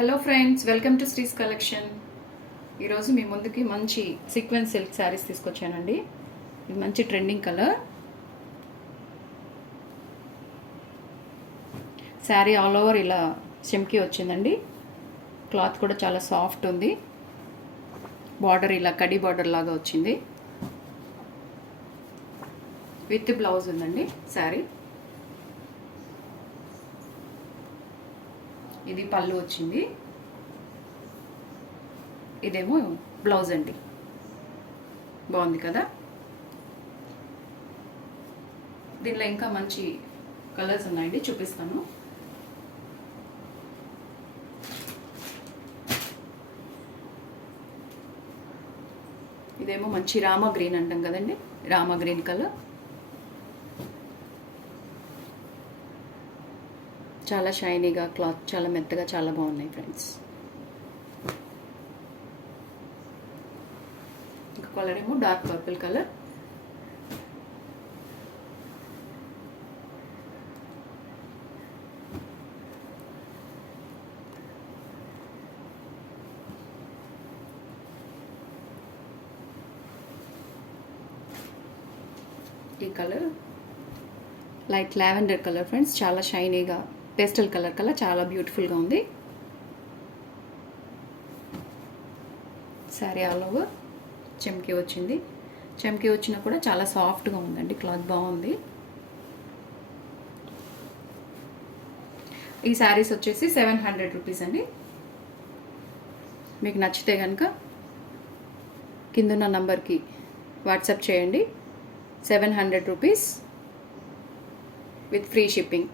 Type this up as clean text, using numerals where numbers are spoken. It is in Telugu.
Hello friends, welcome to శ్రీస్ collection. ఈరోజు మీ ముందుకి మంచి సీక్వెన్స్ సిల్క్ శారీస్ తీసుకొచ్చానండి. ఇది మంచి trending colour. Sari all over ఇలా చెమ్కి వచ్చిందండి. క్లాత్ కూడా చాలా సాఫ్ట్ ఉంది. బార్డర్ ఇలా కడి బార్డర్ లాగా వచ్చింది. విత్ బ్లౌజ్ ఉందండి శారీ. ఇది పళ్ళు వచ్చింది. ఇదేమో బ్లౌజ్ అండి. బాగుంది కదా. దీనిలో ఇంకా మంచి కలర్స్ ఉన్నాయండి, చూపిస్తాను. ఇదేమో మంచి రామా గ్రీన్ అంటాం కదండి, రామా గ్రీన్ కలర్. చాలా షైనీగా, క్లాత్ చాలా మెత్తగా, చాలా బాగున్నాయి ఫ్రెండ్స్. ఇంకా కలర్ ఏమో డార్క్ పర్పుల్ కలర్. ఈ colour light lavender colour friends. చాలా షైనీగా, పేస్టల్ కలర్ చాలా బ్యూటిఫుల్గా ఉంది. శారీ ఆల్ ఓవర్ చెమ్కి వచ్చింది. చెమ్కి వచ్చినా కూడా చాలా సాఫ్ట్గా ఉందండి, క్లాత్ బాగుంది. ఈ శారీస్ వచ్చేసి 700 రూపీస్ అండి. మీకు నచ్చితే కనుక కిందున్న నంబర్కి వాట్సాప్ చేయండి. 700 రూపీస్ విత్ ఫ్రీ షిప్పింగ్.